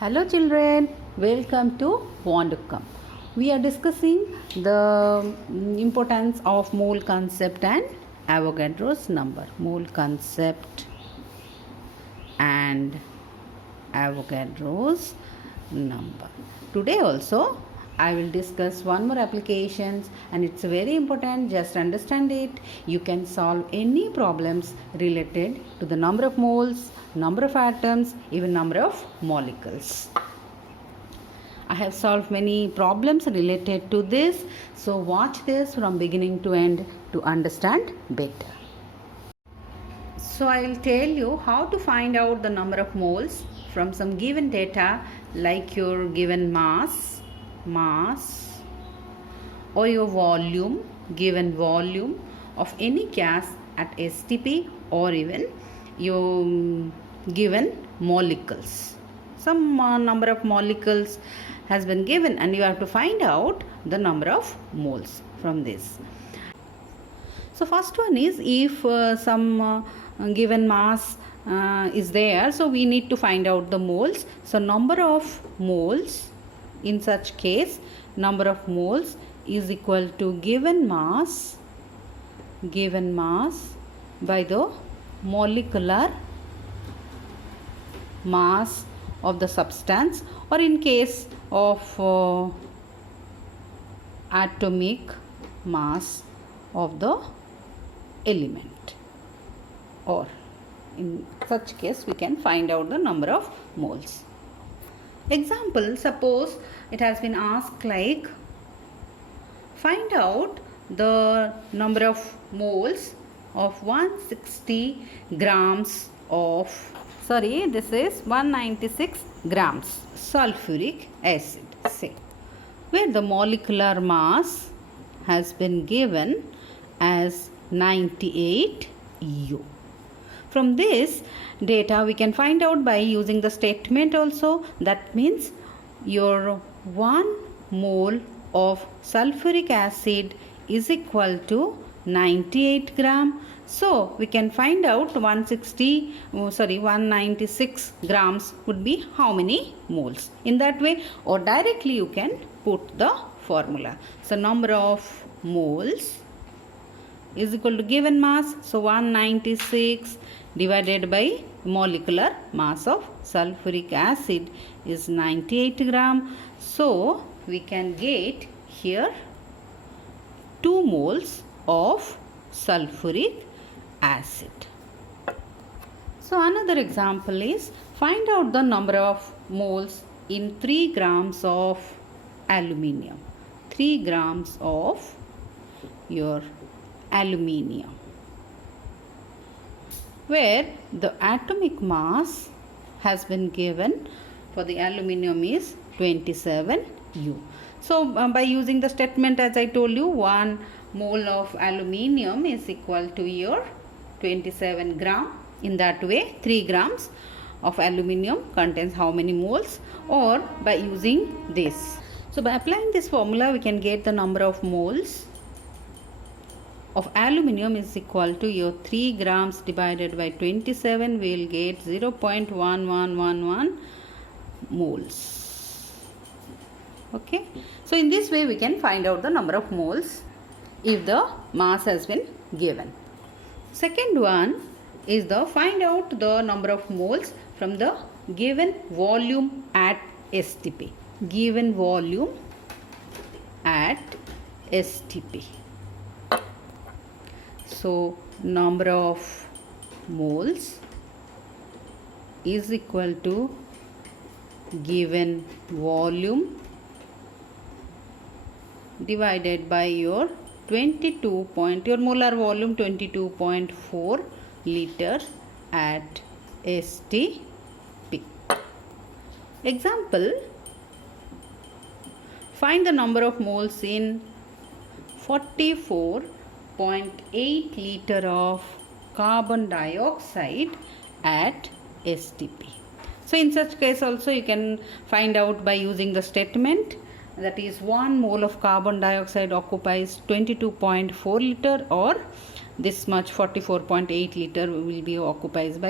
Hello children, welcome to Wandukam. We are discussing the importance of mole concept and Avogadro's number. Mole concept and Avogadro's number. Today also I will discuss one more applications and it's very important, just understand it. You can solve any problems related to the number of moles, number of atoms, even number of molecules. I have solved many problems related to this, so watch this from beginning to end to understand better. So I will tell you how to find out the number of moles from some given data like your given mass or your volume, given volume of any gas at STP, or even your given molecules. Some number of molecules has been given and you have to find out the number of moles from this. So first one is if some given mass is there, so we need to find out the moles. So number of moles, in such case number of moles is equal to given mass by the molecular mass of the substance, or in case of atomic mass of the element, or in such case we can find out the number of moles. Example, suppose it has been asked like find out the number of moles of 160 grams of, this is 196 grams sulfuric acid, say, where the molecular mass has been given as 98 U. From this data we can find out by using the statement also. That means your 1 mole of sulfuric acid is equal to 98 gram. So we can find out 196 grams would be how many moles. In that way, or directly you can put the formula. So number of moles is equal to given mass, so 196 divided by molecular mass of sulfuric acid is 98 gram. So we can get here 2 moles of sulfuric acid. So another example is find out the number of moles in 3 grams of aluminium. 3 grams of your aluminium, where the atomic mass has been given for the aluminium is 27 U. So by using the statement, as I told you, 1 mole of aluminium is equal to your 27 gram. In that way 3 grams of aluminium contains how many moles, or by using this. So by applying this formula we can get the number of moles of aluminium is equal to your 3 grams divided by 27, we will get 0.1111 moles. Okay, so in this way we can find out the number of moles if the mass has been given. Second one is the find out the number of moles from the given volume at STP. Given volume at STP. So number of moles is equal to given volume divided by your your molar volume 22.4 liter at STP. Example, find the number of moles in 44.8 liter of carbon dioxide at STP. So in such case also you can find out by using the statement, that is 1 mole of carbon dioxide occupies 22.4 liter, or this much 44.8 liter will be occupied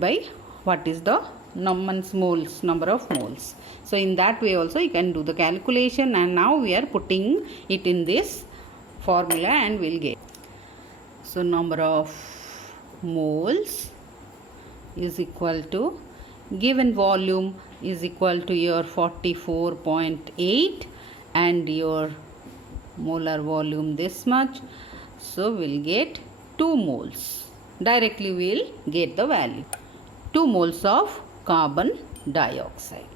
by what is the moles, number of moles. So in that way also you can do the calculation, and now we are putting it in this formula and we'll get. So number of moles is equal to given volume is equal to your 44.8 and your molar volume this much. So we'll get 2 moles. Directly we'll get the value. 2 moles of carbon dioxide.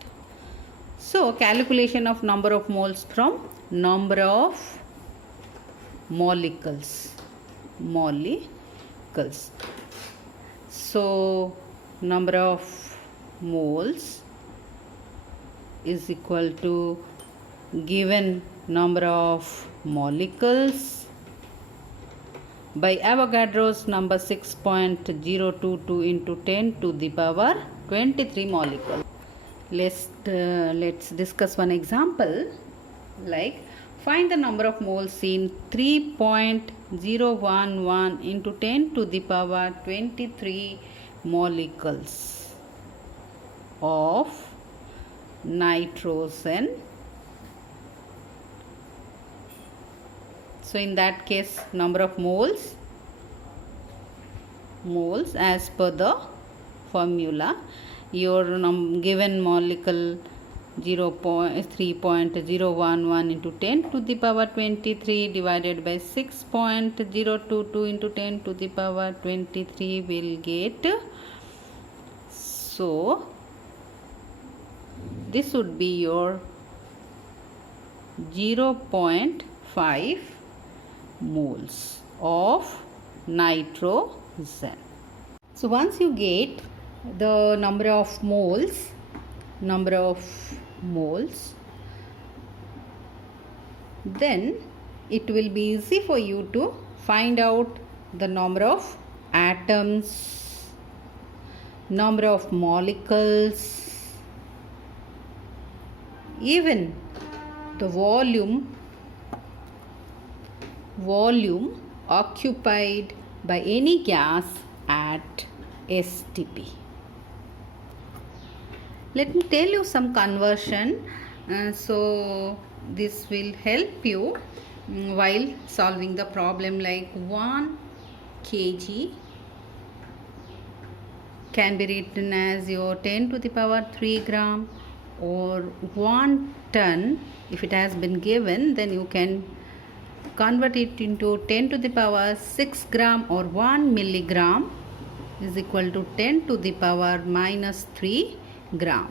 So calculation of number of moles from number of molecules. So number of moles is equal to given number of molecules by Avogadro's number 6.022 into 10 to the power 23 molecule. Let's discuss one example, like find the number of moles in 3.011 into 10 to the power 23 molecules of nitrogen. So in that case, number of moles as per the formula, your given molecule 3.011 into 10 to the power 23 divided by 6.022 into 10 to the power 23 will get. So this would be your 0.5 moles of nitrogen. So once you get the number of moles, then it will be easy for you to find out the number of atoms, number of molecules, even the volume occupied by any gas at STP. Let me tell you some conversion, so this will help you while solving the problem. Like 1 kg can be written as your 10 to the power 3 gram, or 1 ton. If it has been given, then you can convert it into 10 to the power 6 gram, or 1 milligram is equal to 10 to the power minus 3 gram.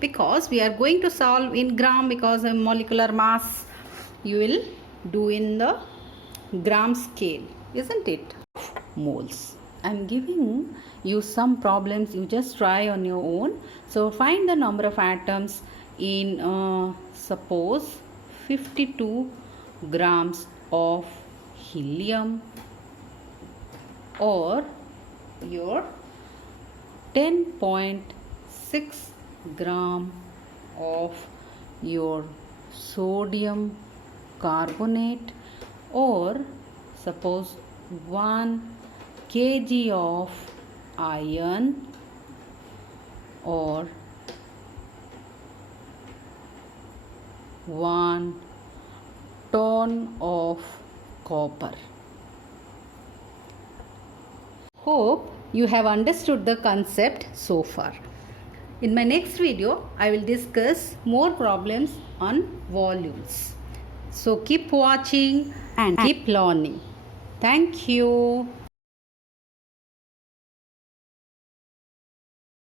Because we are going to solve in gram, because of molecular mass you will do in the gram scale, isn't it? Moles. I am giving you some problems, you just try on your own. So find the number of atoms in suppose 52 grams of helium, or your 10.6 gram of your sodium carbonate, or suppose 1 kg of iron, or 1 ton of copper. Hope you have understood the concept so far. In my next video, I will discuss more problems on volumes. So keep watching and keep learning. Thank you.